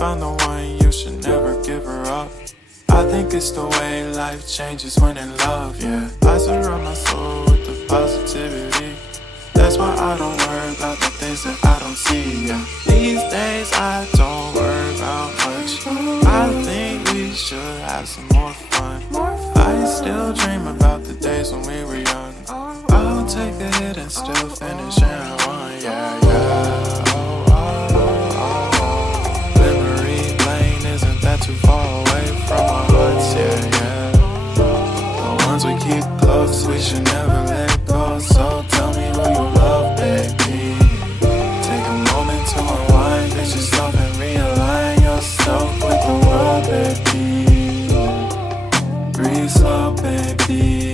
found the one, you should never give her up. I think it's the way life changes when in love, yeah. I surround my soul with the positivity. That's why I don't worry about the things that I don't see, yeah. These days I don't worry about much. I think we should have some more fun. I still dream about the days when we were young. I'll take a hit and still finish in one, yeah, yeah. Memory lane, isn't that too far away from our hearts, yeah, yeah. The ones we keep close, we should never let go. So tell me who you love, baby. Take a moment to unwind, fix yourself and realign yourself with the world, baby. Breathe slow, baby.